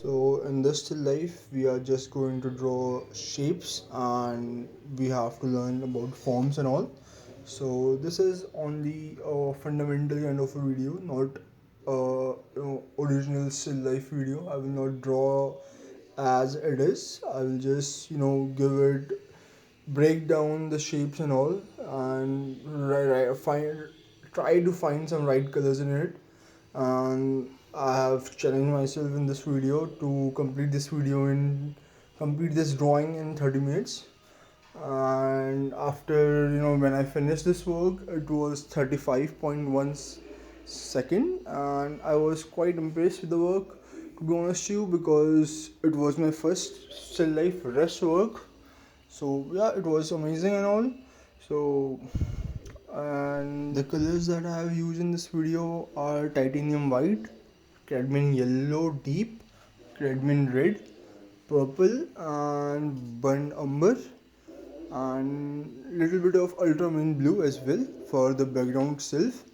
So in this still life, we are just going to draw shapes and we have to learn about forms and all. So this is only a fundamental kind of a video, not original still life video. I will not draw as it is. I will just give it, break down the shapes and all, and try to find some right colors in it. And I have challenged myself in this video to complete this drawing in 30 minutes. And after when I finished this work, it was 35.1 second, and I was quite impressed with the work, to be honest with you, because it was my first still life rest work. So yeah, it was amazing and all. So, and the colors that I have used in this video are titanium white, cadmium yellow deep, cadmium red, purple, and burnt umber, and little bit of ultramarine blue as well for the background itself.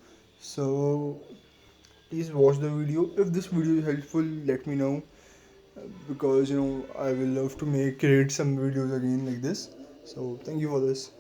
So please watch the video. If this video is helpful, let me know, because I will love to create some videos again like this. So thank you for this.